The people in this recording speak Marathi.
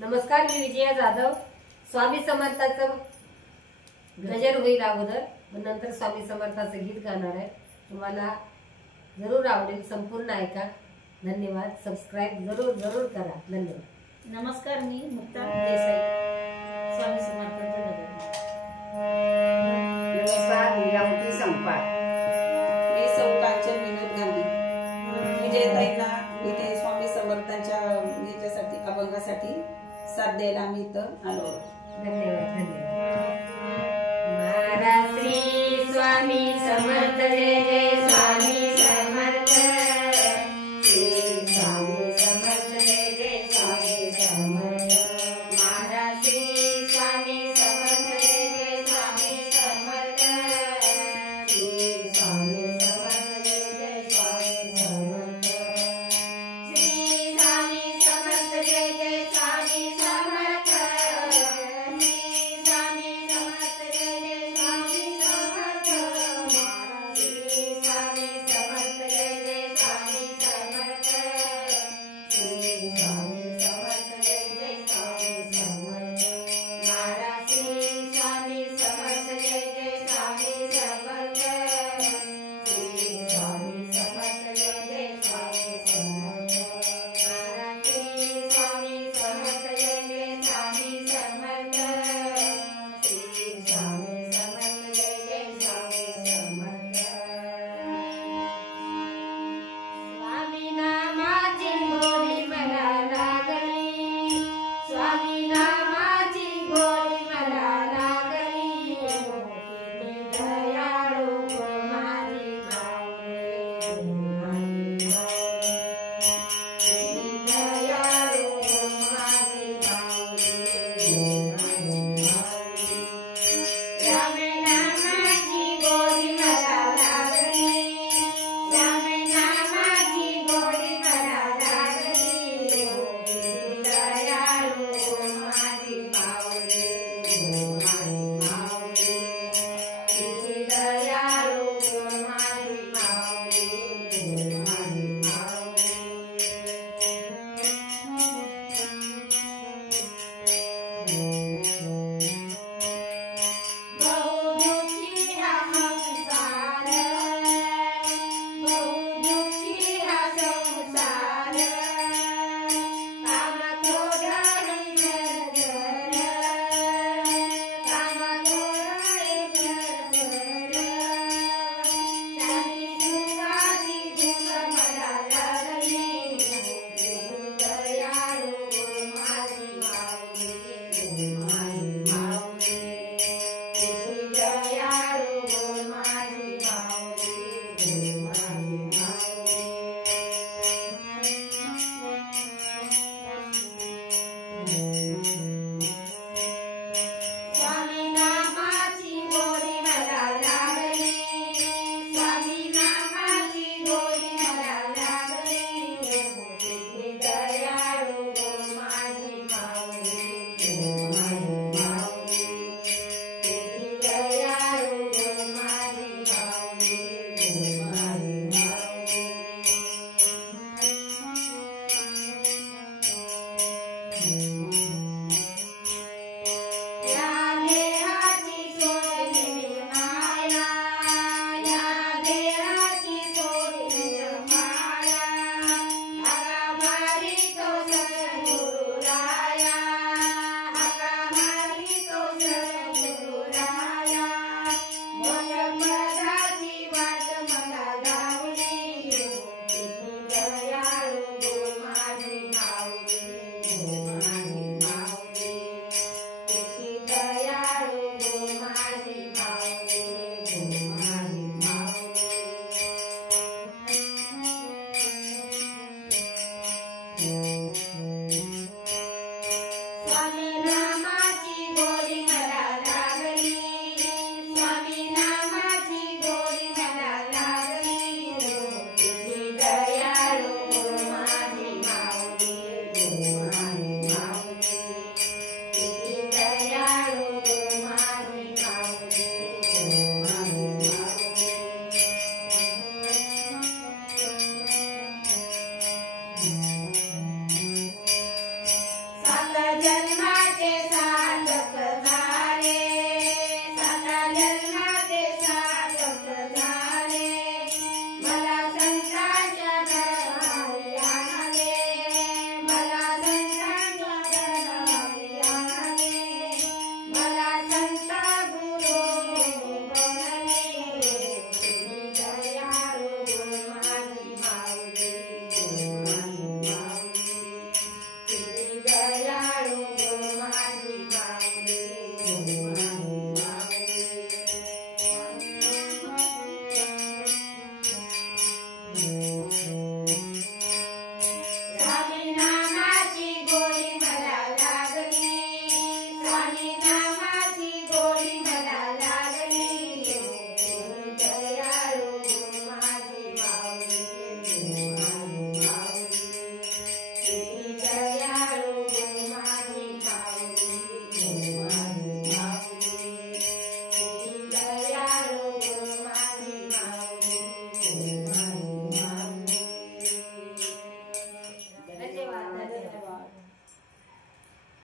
नमस्कार, मी विजया जाधव. स्वामी समर्थाचं गजर होईल अगोदर, नंतर स्वामी समर्थाचं गीत गाणार आहे. तुम्हाला जरूर आवडेल, संपूर्ण ऐका. धन्यवाद. सबस्क्राईब जरूर जरूर करा. धन्यवाद. नमस्कार, मी मुक्ता देसाई. स्वामी समर्थांचं गजर. नमस्कार, मी रामती संपाळ. मी सौकांचन विनोद गांधी. विजयताईंना इथे स्वामी समर्थांच्या याच्यासाठी अभंगासाठी साथ द्यायला आम्ही इथं आलो. धन्यवाद. धन्यवाद. महाराज श्री स्वामी समर्थ. जय जय स्वामी समर्थ. श्री स्वामी समर्थ. जय जय स्वामी समर्थ. महाराज श्री स्वामी समर्थ. जय जय स्वामी समर्थ. श्री स्वामी समर्थ. जय जय स्वामी समर्थ. श्री स्वामी समर्थ. जय जय स्वामी समर्थ. श्री स्वामी समर्थ. जय जय स्वामी समर्थ. श्री स्वामी समर्थ. जय जय स्वामी समर्थ. श्री स्वामी समर्थ. जय जय स्वामी समर्थ. महाराज श्री स्वामी समर्थ. जय जय स्वामी समर्थ. श्री स्वामी समर्थ. जय जय स्वामी समर्थ. महाराज श्री स्वामी समर्थ. जय जय स्वामी समर्थ. श्री स्वामी समर्थ. जय जय स्वामी समर्थ. स्वामी नामाची गोडी मला लागली. स्वामी नामाची गोडी मला लागली. किती दयाळू माझी माऊली. माझी माऊली. किती दयाळू माझी माऊली. माझी माऊली. स्वामी नामाची गोडी मला लागली. स्वामी नामाची गोडी मला लागली. किती दयाळू माझी माऊली. माझी माऊली. किती दयाळू माझी माऊली. माझी माऊली. बहुदुःखी हा संसार. बहुदुःखी हा संसार. काम क्रोध आणि जर. काम क्रोध आणि जर. शांती सुखाची धूम मला लागली. दयाळू माझी माऊली. माझी माऊली. किती दयाळू माझी माऊली. माझी माऊली. स्वामी नामाची गोडी मला लागली. स्वामी नामाची गोडी मला लागली. किती दयाळू माझी माऊली. माझी माऊली. किती दयाळू माझी माऊली. माझी माऊली. स्वामी